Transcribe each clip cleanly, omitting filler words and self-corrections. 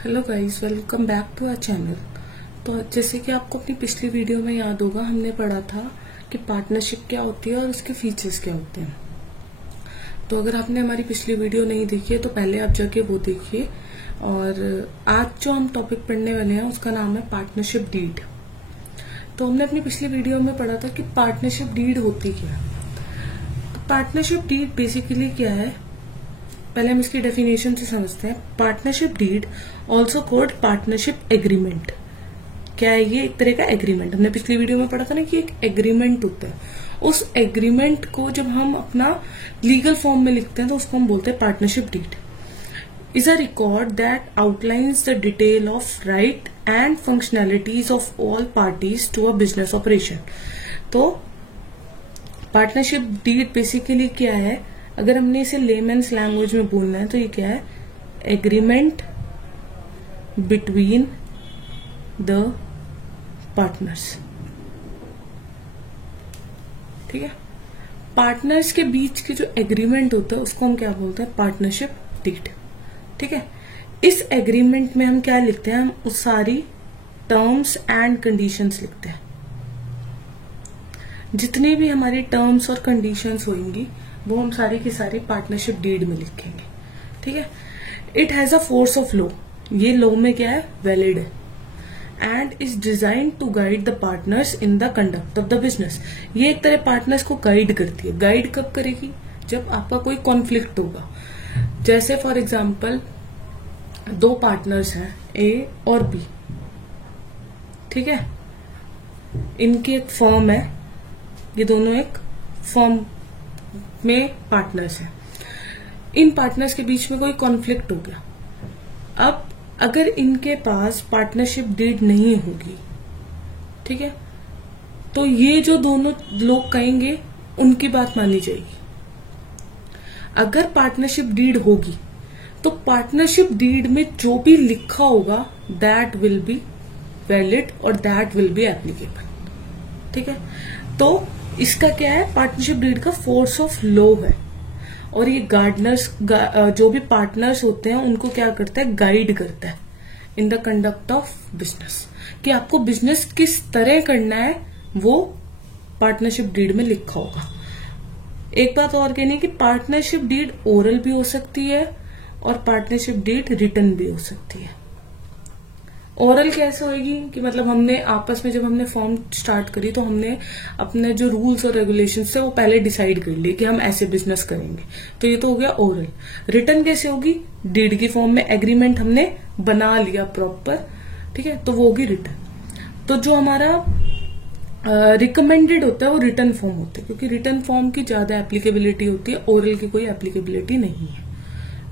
Hello guys, welcome back to our channel. तो जैसे कि आपको अपनी पिछली वीडियो में याद होगा, हमने पढ़ा था कि पार्टनरशिप क्या होती है और उसके फीचर्स क्या होते हैं। तो अगर आपने हमारी पिछली वीडियो नहीं देखी है तो पहले आप जाके वो देखिए। और आज जो हम टॉपिक पढ़ने वाले हैं उसका नाम है पार्टनरशिप डीड। तो हमने अपनी पिछली वीडियो में पढ़ा था कि पार्टनरशिप डीड होती क्या है। तो पार्टनरशिप डीड बेसिकली क्या है, पहले हम इसकी डेफिनेशन से समझते हैं। Partnership deed also called partnership agreement. क्या है ये? एक तरह का एग्रीमेंट। हमने पिछली वीडियो में पढ़ा था ना कि एक एग्रीमेंट होता है। उस एग्रीमेंट को जब हम अपना लीगल फॉर्म में लिखते हैं तो उसको हम बोलते हैं partnership deed. Is a record that outlines the detail of right and functionalities of all parties to a business operation. तो पार्टनरशिप डीड बेसिकली क्या है, अगर हमने इसे लेमन्स लैंग्वेज में बोलना है तो ये क्या है? Agreement between the partners. ठीक है, पार्टनर्स के बीच के जो एग्रीमेंट होता है उसको हम क्या बोलते हैं? Partnership deed. ठीक है, इस एग्रीमेंट में हम क्या लिखते हैं? हम उस सारी टर्म्स एंड कंडीशंस लिखते हैं। जितनी भी हमारी टर्म्स और कंडीशंस होंगी वो हम सारी की सारी पार्टनरशिप डीड में लिखेंगे। ठीक है, it has a force of law. ये लॉ में क्या है? वैलिड है। And is design to guide the partners in the conduct of the business. ये एक तरह पार्टनर्स को गाइड करती है। गाइड कब करेगी? जब आपका कोई कॉन्फ्लिक्ट होगा। जैसे फॉर एग्जाम्पल दो पार्टनर्स हैं, ए और बी। ठीक है, इनकी एक फर्म है, ये दोनों एक फर्म में पार्टनर्स हैं। इन पार्टनर्स के बीच में कोई कॉन्फ्लिक्ट हो गया। अब अगर इनके पास पार्टनरशिप डीड नहीं होगी, ठीक है, तो ये जो दोनों लोग कहेंगे उनकी बात मानी जाएगी। अगर पार्टनरशिप डीड होगी तो पार्टनरशिप डीड में जो भी लिखा होगा दैट विल बी वैलिड और दैट विल बी एप्लीकेबल। ठीक है, तो इसका क्या है? पार्टनरशिप डीड का फोर्स ऑफ लॉ है। और ये गार्डनर्स जो भी पार्टनर्स होते हैं उनको क्या करता है? गाइड करता है इन द कंडक्ट ऑफ बिजनेस, कि आपको बिजनेस किस तरह करना है वो पार्टनरशिप डीड में लिखा होगा। एक बात और कहनी है कि पार्टनरशिप डीड ओरल भी हो सकती है और पार्टनरशिप डीड रिटन भी हो सकती है। ओरल कैसे होगी कि मतलब हमने आपस में जब हमने फॉर्म स्टार्ट करी तो हमने अपने जो रूल्स और रेगुलेशंस थे वो पहले डिसाइड कर लिए कि हम ऐसे बिजनेस करेंगे, तो ये तो हो गया ओरल। रिटन कैसे होगी? डीड की फॉर्म में एग्रीमेंट हमने बना लिया प्रॉपर, ठीक है, तो वो होगी रिटन। तो जो हमारा रिकमेंडेड होता है वो रिटन फॉर्म होता है, क्योंकि रिटन फॉर्म की ज्यादा एप्लीकेबिलिटी होती है, ओरल की कोई एप्लीकेबिलिटी नहीं है।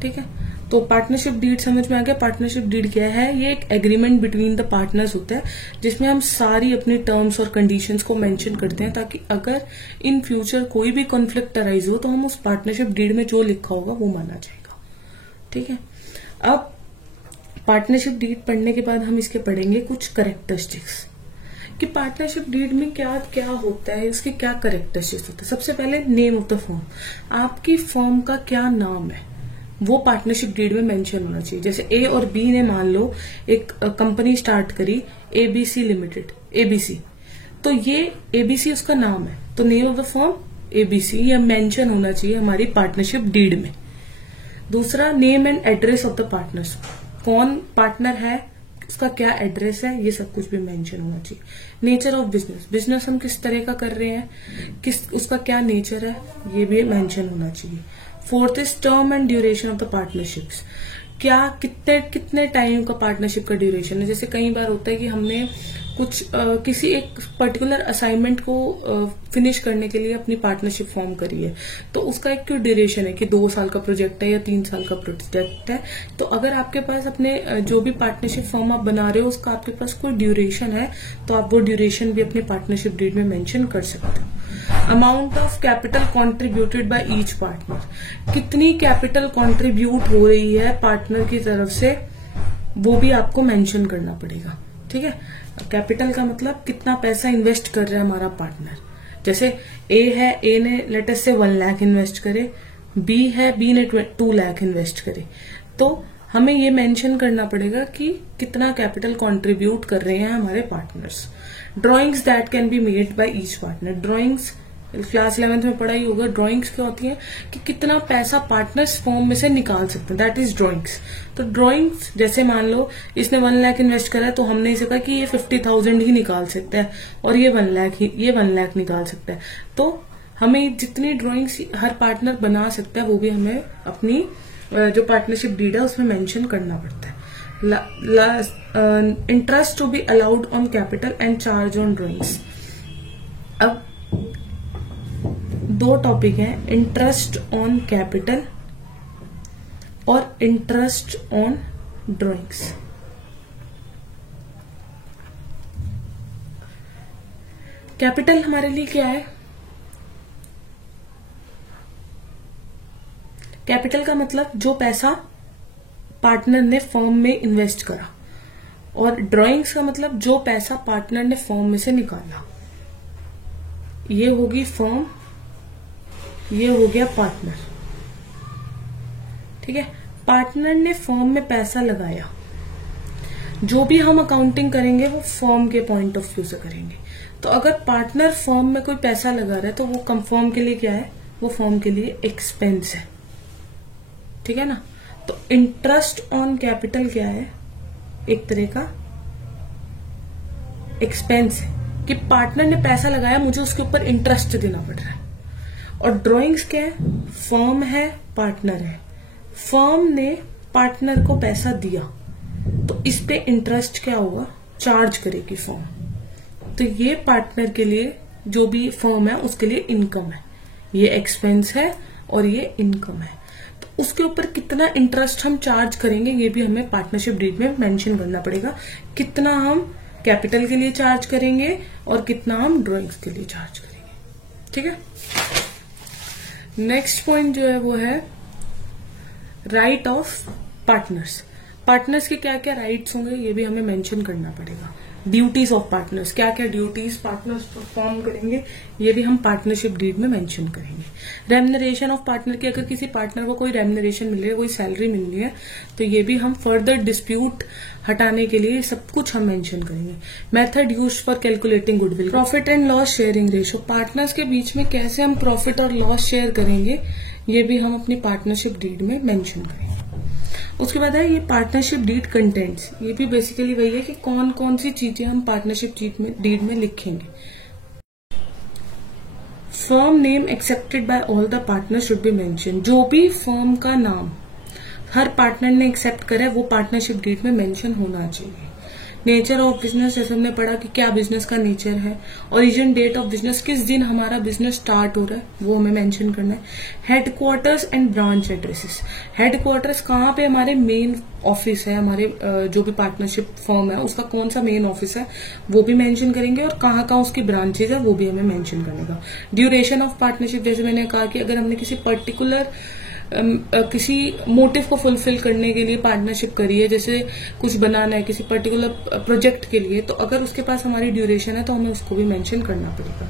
ठीक है, तो पार्टनरशिप डीड समझ में आ गया। पार्टनरशिप डीड क्या है? ये एक एग्रीमेंट बिटवीन द पार्टनर्स होता है जिसमें हम सारी अपनी टर्म्स और कंडीशंस को मेंशन करते हैं, ताकि अगर इन फ्यूचर कोई भी कॉन्फ्लिक्ट अराइज हो तो हम उस पार्टनरशिप डीड में जो लिखा होगा वो माना जाएगा। ठीक है, अब पार्टनरशिप डीड पढ़ने के बाद हम इसके पढ़ेंगे कुछ कैरेक्टरिस्टिक्स कि पार्टनरशिप डीड में क्या क्या होता है, उसके क्या कैरेक्टरिस्टिक्स होते हैं। सबसे पहले नेम ऑफ द फर्म। आपकी फर्म का क्या नाम है वो पार्टनरशिप डीड में मेंशन होना चाहिए। जैसे ए और बी ने मान लो एक कंपनी स्टार्ट करी, एबीसी लिमिटेड, एबीसी, तो ये एबीसी उसका नाम है, तो name of the firm ABC ये मेंशन होना चाहिए हमारी पार्टनरशिप डीड में। दूसरा, name and address of the partners. कौन पार्टनर है, उसका क्या एड्रेस है, ये सब कुछ भी मेंशन होना चाहिए। नेचर ऑफ बिजनेस, बिजनेस हम किस तरह का कर रहे हैं, उसका क्या नेचर है, ये भी मेंशन होना चाहिए। Fourth is term and duration of the partnerships. क्या कितने टाइम का पार्टनरशिप का ड्यूरेशन है। जैसे कई बार होता है कि हमने कुछ किसी एक पर्टिकुलर असाइनमेंट को फिनिश करने के लिए अपनी पार्टनरशिप फॉर्म करी है, तो उसका एक क्यों ड्यूरेशन है कि 2 साल का प्रोजेक्ट है या 3 साल का प्रोजेक्ट है। तो अगर आपके पास अपने जो भी पार्टनरशिप फॉर्म आप बना रहे हो उसका आपके पास कोई ड्यूरेशन है तो आप वो ड्यूरेशन भी अपनी पार्टनरशिप डीड में मेंशन कर सकते हो। Amount of capital contributed by each partner, कितनी कैपिटल कॉन्ट्रीब्यूट हो रही है पार्टनर की तरफ से वो भी आपको मेंशन करना पड़ेगा। ठीक है, कैपिटल का मतलब कितना पैसा इन्वेस्ट कर रहा है हमारा पार्टनर। जैसे ए है, ए ने लेट अस से 1 लाख इन्वेस्ट करे, बी है, बी ने 2 लाख इन्वेस्ट करे, तो हमें ये मेंशन करना पड़ेगा कि कितना कैपिटल कंट्रीब्यूट कर रहे हैं हमारे partners. Drawings that can be made by each partner. Drawings class 11th में पढ़ा ही होगा। ड्राइंग्स क्या होती है कि कितना पैसा पार्टनर्स फॉर्म में से निकाल सकते हैं, दैट इज ड्राइंग्स। तो ड्राइंग्स जैसे मान लो इसने 1 लाख इन्वेस्ट करा है, तो हमने इसे कहा कि ये 50,000 ही निकाल सकता है और ये 1 लाख निकाल सकता है। तो हमें जितनी ड्राइंग्स हर पार्टनर बना सकता है वो भी हमें अपनी जो पार्टनरशिप डीड है उसमें मेंशन करना पड़ता है। Interest to be allowed on capital and charge on drawings. अब 2 टॉपिक हैं, इंटरेस्ट ऑन कैपिटल और इंटरेस्ट ऑन ड्राइंग्स। कैपिटल हमारे लिए क्या है? कैपिटल का मतलब जो पैसा पार्टनर ने फर्म में इन्वेस्ट करा, और ड्राइंग्स का मतलब जो पैसा पार्टनर ने फर्म में से निकाला। ये होगी फर्म, ये हो गया पार्टनर। ठीक है, पार्टनर ने फर्म में पैसा लगाया, जो भी हम अकाउंटिंग करेंगे वो फर्म के पॉइंट ऑफ व्यू से करेंगे। तो अगर पार्टनर फर्म में कोई पैसा लगा रहा है तो वो फर्म के लिए क्या है? वो फर्म के लिए एक्सपेंस है। ठीक है ना। तो इंटरेस्ट ऑन कैपिटल क्या है? एक तरह का एक्सपेंस है कि पार्टनर ने पैसा लगाया, मुझे उसके ऊपर इंटरेस्ट देना पड़ रहा है। और ड्राइंग्स क्या है? फर्म है, पार्टनर है, फर्म ने पार्टनर को पैसा दिया, तो इस पे इंटरेस्ट क्या होगा? चार्ज करेगी फर्म। तो ये पार्टनर के लिए, जो भी फर्म है उसके लिए इनकम है, ये एक्सपेंस है और ये इनकम है। तो उसके ऊपर कितना इंटरेस्ट हम चार्ज करेंगे ये भी हमें पार्टनरशिप डीड में मेंशन करना पड़ेगा। कितना हम कैपिटल के लिए चार्ज करेंगे और कितना हम ड्राइंग्स के लिए चार्ज करेंगे। ठीक है। नेक्स्ट पॉइंट जो है वो है राइट ऑफ पार्टनर्स। पार्टनर्स के क्या क्या राइट्स होंगे ये भी हमें मेंशन करना पड़ेगा। ड्यूटीज ऑफ पार्टनर्स, क्या क्या ड्यूटीज पार्टनर्स परफॉर्म करेंगे ये भी हम पार्टनरशिप डीड में मेंशन करेंगे। रेम्युनरेशन ऑफ पार्टनर की, अगर किसी पार्टनर को कोई रेम्युनरेशन मिल रही है, कोई सैलरी मिल रही है, तो ये भी हम फर्दर डिस्प्यूट हटाने के लिए सब कुछ हम मेंशन करेंगे। Method used for calculating goodwill. Profit and loss sharing ratio, partners के बीच में कैसे हम प्रॉफिट और लॉस शेयर करेंगे ये भी हम अपनी पार्टनरशिप डीड में मेंशन करेंगे। उसके बाद है ये पार्टनरशिप डीड कंटेंट्स। ये भी बेसिकली वही है कि कौन कौन सी चीजें हम पार्टनरशिप डीड में लिखेंगे। Firm name accepted by all the partners should be mention. जो भी फर्म का नाम हर पार्टनर ने एक्सेप्ट करा है वो पार्टनरशिप डीड में मेंशन होना चाहिए। नेचर ऑफ बिजनेस, जैसे हमने पढ़ा कि क्या बिजनेस का नेचर है। ओरिजिन डेट ऑफ बिजनेस, किस दिन हमारा बिजनेस स्टार्ट हो रहा है वो हमें मेंशन करना है। Headquarters and branch addresses, headquarters कहाँ पे हमारे मेन ऑफिस है, हमारे जो भी पार्टनरशिप फर्म है उसका कौन सा मेन ऑफिस है वो भी मेंशन करेंगे, और कहाँ कहाँ उसकी ब्रांचेज है वो भी हमें मेंशन करने का। ड्यूरेशन ऑफ पार्टनरशिप, जैसे मैंने कहा कि अगर हमने किसी पर्टिकुलर किसी मोटिव को फुलफिल करने के लिए पार्टनरशिप करी है, जैसे कुछ बनाना है किसी पर्टिकुलर प्रोजेक्ट के लिए, तो अगर उसके पास हमारी ड्यूरेशन है तो हमें उसको भी मेंशन करना पड़ेगा।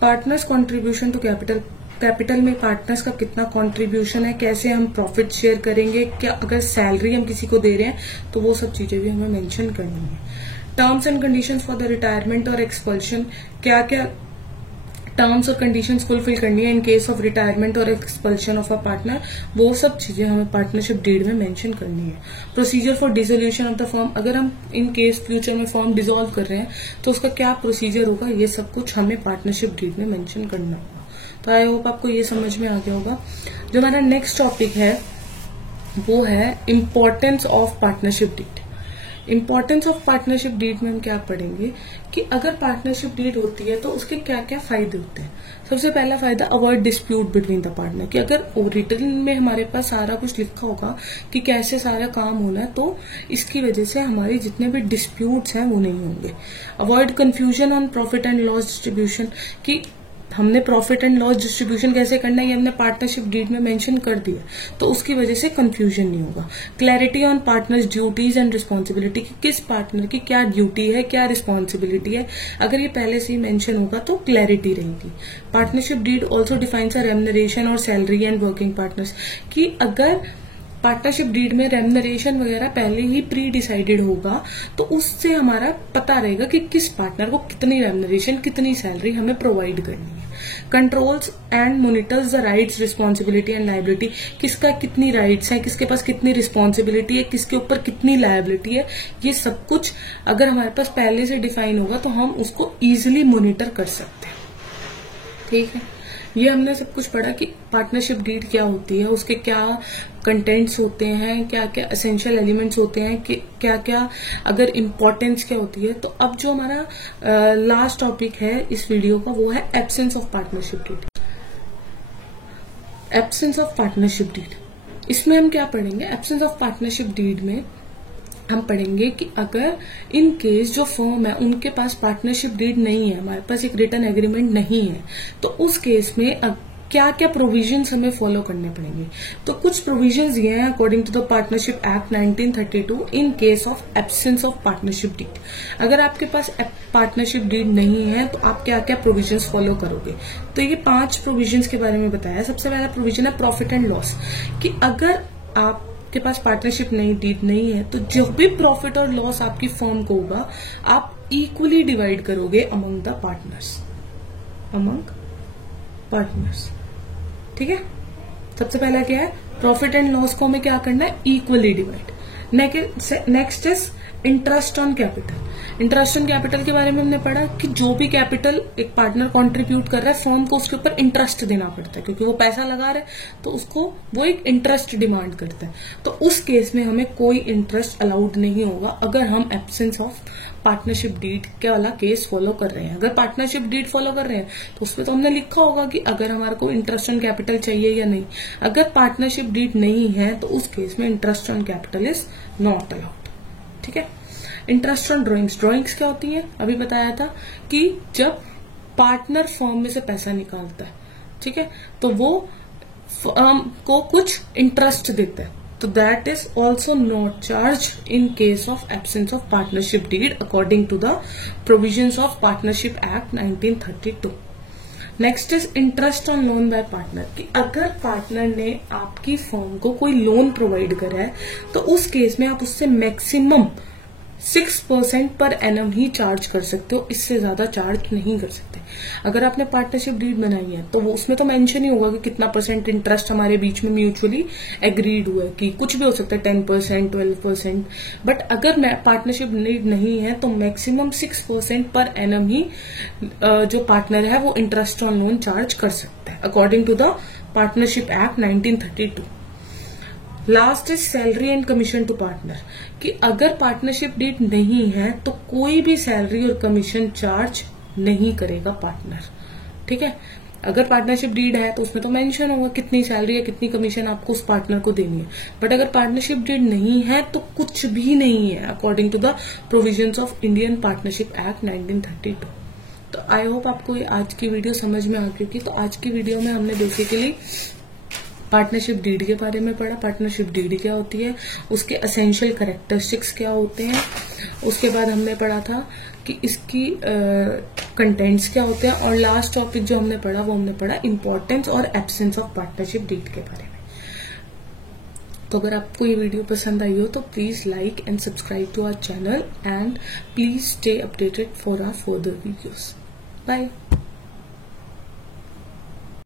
Partners contribution to capital, capital में पार्टनर्स का कितना कंट्रीब्यूशन है, कैसे हम प्रॉफिट शेयर करेंगे, क्या अगर सैलरी हम किसी को दे रहे हैं तो वो सब चीजें भी हमें मेंशन करनी है। Terms and conditions for the retirement और एक्सपल्शन, क्या क्या टर्म्स और कंडीशंस फुलफिल करनी है इन केस ऑफ रिटायरमेंट और एक्सपल्शन ऑफ अ पार्टनर, वो सब चीजें हमें पार्टनरशिप डीड में मेंशन करनी है। Procedure for dissolution of the firm, अगर हम इन केस फ्यूचर में फर्म डिसॉल्व कर रहे हैं तो उसका क्या प्रोसीजर होगा, ये सब कुछ हमें पार्टनरशिप डीड में मेंशन करना होगा। तो आई होप आपको ये समझ में आ गया होगा। जो हमारा नेक्स्ट टॉपिक है वो है importance of partnership deed. Importance of partnership deed में हम क्या पढ़ेंगे कि अगर पार्टनरशिप डीड होती है तो उसके क्या क्या फायदे होते हैं। सबसे पहला फायदा, avoid dispute between the partner, कि अगर रिटर्न में हमारे पास सारा कुछ लिखा होगा कि कैसे सारा काम होना है तो इसकी वजह से हमारी जितने भी डिस्प्यूट्स हैं वो नहीं होंगे। Avoid confusion on profit and loss distribution, कि हमने प्रॉफिट एंड लॉस डिस्ट्रीब्यूशन कैसे करना है ये हमने पार्टनरशिप डीड में मेंशन कर दिया, तो उसकी वजह से कंफ्यूजन नहीं होगा। Clarity on partners duties and responsibility, कि किस पार्टनर की क्या ड्यूटी है, क्या रिस्पॉन्सिबिलिटी है, अगर ये पहले से ही मेंशन होगा तो क्लैरिटी रहेगी। Partnership deed also defines a remuneration और सैलरी एंड वर्किंग पार्टनर्स, कि अगर पार्टनरशिप डीड में रेम्युनरेशन वगैरह पहले ही प्री डिसाइडेड होगा, तो उससे हमारा पता रहेगा कि किस पार्टनर को कितनी रेम्युनरेशन, कितनी सैलरी हमें प्रोवाइड करनी है। Controls and monitors the rights, responsibility and liability, किसका कितनी राइट्स है, किसके पास कितनी रिस्पॉन्सिबिलिटी है, किसके ऊपर कितनी लायबिलिटी है, ये सब कुछ अगर हमारे पास पहले से डिफाइन होगा तो हम उसको इजिली मॉनिटर कर सकते हैं। ठीक है, ये हमने सब कुछ पढ़ा कि पार्टनरशिप डीड क्या होती है, उसके क्या कंटेंट्स होते हैं, क्या क्या एसेंशियल एलिमेंट्स होते हैं, कि क्या क्या अगर इम्पोर्टेंस क्या होती है। तो अब जो हमारा लास्ट टॉपिक है इस वीडियो का वो है absence of partnership deed. Absence of partnership deed, इसमें हम क्या पढ़ेंगे? एब्सेंस ऑफ पार्टनरशिप डीड में हम पढ़ेंगे कि अगर इन केस जो फर्म है उनके पास पार्टनरशिप डीड नहीं है, हमारे पास एक रिटर्न एग्रीमेंट नहीं है, तो उस केस में क्या क्या प्रोविजंस हमें फॉलो करने पड़ेंगे। तो कुछ प्रोविजंस ये हैं according to the partnership act 1932 in case of absence of partnership deed. अगर आपके पास पार्टनरशिप डीड नहीं है तो आप क्या क्या प्रोविजंस फॉलो करोगे। तो ये 5 प्रोविजंस के बारे में बताया। सबसे पहला प्रोविजन है प्रॉफिट एंड लॉस, कि अगर आप के पास पार्टनरशिप डीड नहीं है तो जो भी प्रॉफिट और लॉस आपकी फर्म को होगा आप इक्वली डिवाइड करोगे अमंग द पार्टनर्स, ठीक है। सबसे पहला क्या है, प्रॉफिट एंड लॉस को हमें क्या करना है, equally divide. Next is interest on capital. Interest on capital के बारे में हमने पढ़ा कि जो भी कैपिटल एक पार्टनर कंट्रीब्यूट कर रहा है फर्म को उसके ऊपर इंटरेस्ट देना पड़ता है, क्योंकि वो पैसा लगा रहा है तो उसको वो एक इंटरेस्ट डिमांड करता है। तो उस केस में हमें कोई इंटरेस्ट अलाउड नहीं होगा अगर हम एब्सेंस ऑफ पार्टनरशिप डीड के वाला केस फॉलो कर रहे हैं। अगर पार्टनरशिप डीड फॉलो कर रहे हैं तो उसमें तो हमने लिखा होगा कि अगर हमारे को इंटरेस्ट ऑन कैपिटल चाहिए या नहीं। अगर पार्टनरशिप डीड नहीं है तो उस केस में interest on capital is not allowed, ठीक है। इंटरेस्ट ऑन ड्रॉइंग्स, ड्रॉइंग्स क्या होती है अभी बताया था कि जब पार्टनर फर्म में से पैसा निकालता है, ठीक है, तो वो फर्म को कुछ इंटरेस्ट देता है, तो that is also not charge in case of absence of partnership deed according to the provisions of partnership act 1932। Next is interest on loan by partner, कि अगर पार्टनर ने आपकी फर्म को कोई लोन प्रोवाइड करा है तो उस केस में आप उससे मैक्सिमम 6% पर एनम ही चार्ज कर सकते हो, इससे ज्यादा चार्ज नहीं कर सकते। अगर आपने पार्टनरशिप डीड बनाई है तो वो उसमें तो मेंशन ही होगा कि कितना परसेंट इंटरेस्ट हमारे बीच में म्यूचुअली एग्रीड हुआ है, कि कुछ भी हो सकता है 10%, 12%। बट अगर पार्टनरशिप डीड नहीं है तो मैक्सिमम 6% पर एनम ही जो पार्टनर है वो इंटरेस्ट ऑन लोन चार्ज कर सकता है according to the partnership act 1932। Last is salary and commission to partner, कि अगर पार्टनरशिप डीड नहीं है तो कोई भी सैलरी और कमीशन चार्ज नहीं करेगा पार्टनर, ठीक है। अगर पार्टनरशिप डीड है तो उसमें तो मेंशन होगा कितनी सैलरी या कितनी कमीशन आपको उस पार्टनर को देनी है। बट अगर पार्टनरशिप डीड नहीं है तो कुछ भी नहीं है according to the provisions of Indian partnership act 1932। तो आई होप आपको ये आज की वीडियो समझ में आ गई होगी। तो आज की वीडियो में हमने बेसिकली पार्टनरशिप डीड के बारे में पढ़ा, पार्टनरशिप डीड क्या होती है, उसके एसेंशियल कैरेक्टरिस्टिक्स क्या होते हैं। उसके बाद हमने पढ़ा था कि इसकी कंटेंट्स क्या होते हैं, और लास्ट टॉपिक जो हमने पढ़ा वो हमने पढ़ा इंपॉर्टेंस और एब्सेंस ऑफ पार्टनरशिप डीड के बारे में। तो अगर आपको ये वीडियो पसंद आई हो तो please like and subscribe to our channel and please stay updated for our further videos. Bye.